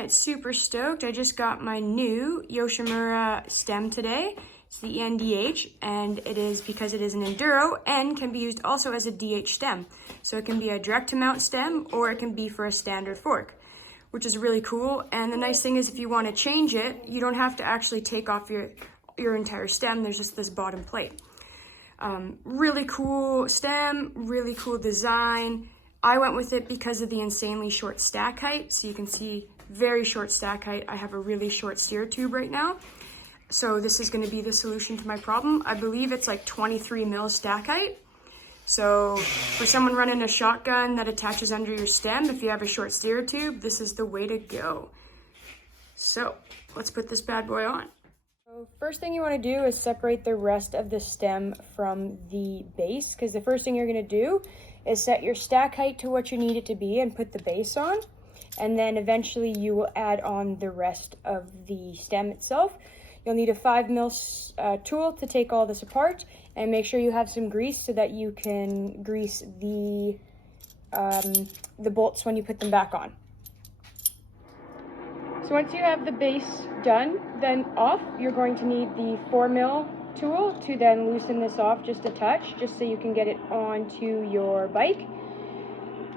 Alright, super stoked. I just got my new Yoshimura stem today. It's the ENDH, and it is because it is an enduro and can be used also as a DH stem. So it can be a direct to mount stem or it can be for a standard fork, which is really cool. And the nice thing is if you want to change it, you don't have to actually take off your entire stem. There's just this bottom plate. Really cool stem, really cool design. I went with it because of the insanely short stack height. So you can see very short stack height. I have a really short steer tube right now. So this is going to be the solution to my problem. I believe it's like 23 mil stack height. So for someone running a shotgun that attaches under your stem, if you have a short steer tube, this is the way to go. So let's put this bad boy on. So first thing you want to do is separate the rest of the stem from the base, because the first thing you're going to do is set your stack height to what you need it to be and put the base on. And then eventually you will add on the rest of the stem itself. You'll need a 5 mil tool to take all this apart, and make sure you have some grease so that you can grease the bolts when you put them back on. So once you have the base done, then off, you're going to need the 4 mil tool to then loosen this off just a touch, just so you can get it onto your bike.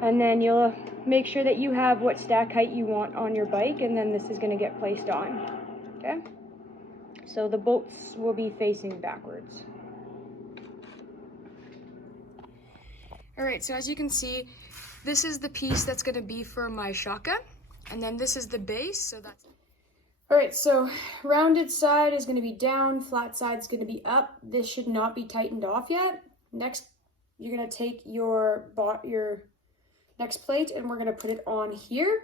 And then you'll make sure that you have what stack height you want on your bike, and then this is going to get placed on. Okay? So the bolts will be facing backwards. Alright, so as you can see, this is the piece that's going to be for my shotgun, and then this is the base, so that's... Alright, so rounded side is going to be down, flat side is going to be up. This should not be tightened off yet. Next, you're going to take your next plate and we're going to put it on here.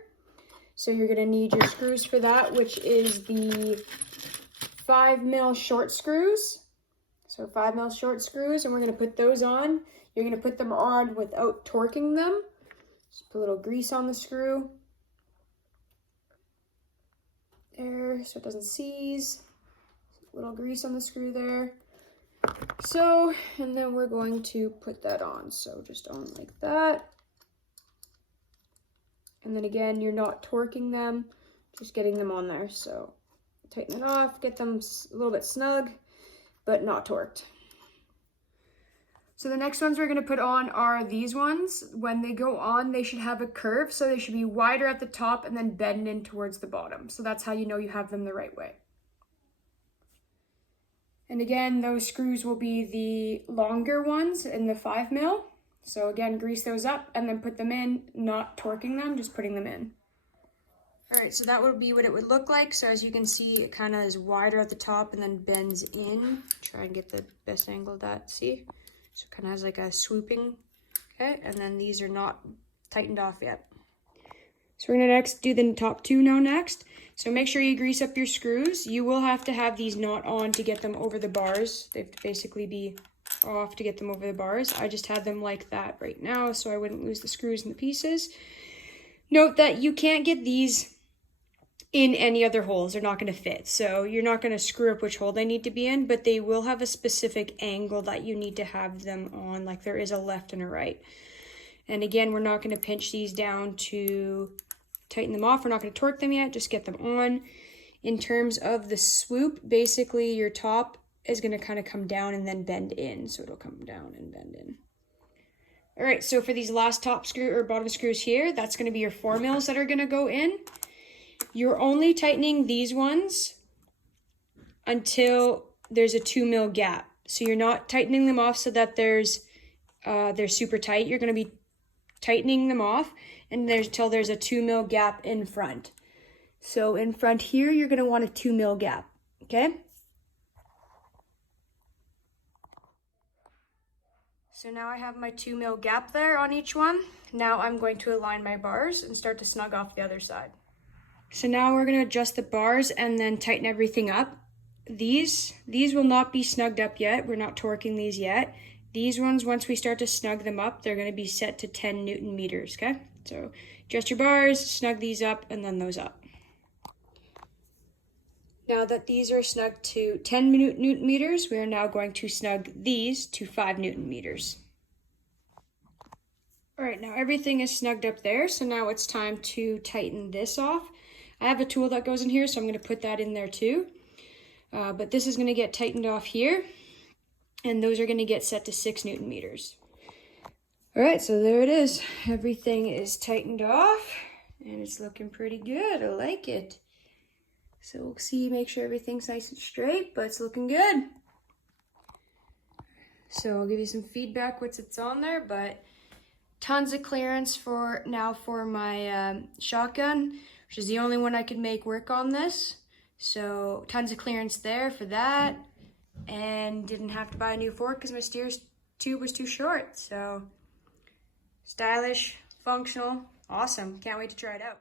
So you're going to need your screws for that, which is the 5 mil short screws. So 5 mil short screws, and we're going to put those on. You're going to put them on without torquing them. Just put a little grease on the screw. There, so it doesn't seize. A little grease on the screw there. So, and then we're going to put that on. So just on like that. And then again, you're not torquing them, just getting them on there. So tighten it off, get them a little bit snug, but not torqued. So the next ones we're going to put on are these ones. When they go on, they should have a curve, so they should be wider at the top and then bend in towards the bottom. So that's how you know you have them the right way. And again, those screws will be the longer ones in the 5 mil. So again, grease those up and then put them in, not torquing them, just putting them in. All right, so that would be what it would look like. So as you can see, it kind of is wider at the top and then bends in. Try and get the best angle of that, see? So it kind of has like a swooping, okay? And then these are not tightened off yet. So we're gonna next do the top two now next. So make sure you grease up your screws. You will have to have these not on to get them over the bars. They have to basically be off to get them over the bars. I just had them like that right now so I wouldn't lose the screws and the pieces. Note that you can't get these in any other holes. They're not going to fit. So you're not going to screw up which hole they need to be in, but they will have a specific angle that you need to have them on, like there is a left and a right. And again, we're not going to pinch these down to tighten them off. We're not going to torque them yet, just get them on. In terms of the swoop, basically your top is going to kind of come down and then bend in. So it'll come down and bend in. All right, so for these last top screw or bottom screws here, that's going to be your 4 mils that are going to go in. You're only tightening these ones until there's a 2 mil gap. So you're not tightening them off so that they're super tight. You're going to be tightening them off until there's a 2 mil gap in front. So in front here, you're going to want a 2 mil gap, okay? So now I have my 2 mil gap there on each one. Now I'm going to align my bars and start to snug off the other side. So now we're going to adjust the bars and then tighten everything up. These will not be snugged up yet. We're not torquing these yet. These ones, once we start to snug them up, they're going to be set to 10 Newton meters, okay? So adjust your bars, snug these up, and then those up. Now that these are snugged to 10 Newton meters, we are now going to snug these to 5 Newton meters. All right, now everything is snugged up there, so now it's time to tighten this off. I have a tool that goes in here, so I'm going to put that in there too. But this is going to get tightened off here, and those are going to get set to 6 Newton meters. All right, so there it is. Everything is tightened off, and it's looking pretty good. I like it. So we'll see, make sure everything's nice and straight, but it's looking good. So I'll give you some feedback once it's on there, but tons of clearance for my shotgun, which is the only one I could make work on this. So tons of clearance there for that, and didn't have to buy a new fork because my steer tube was too short. So stylish, functional, awesome. Can't wait to try it out.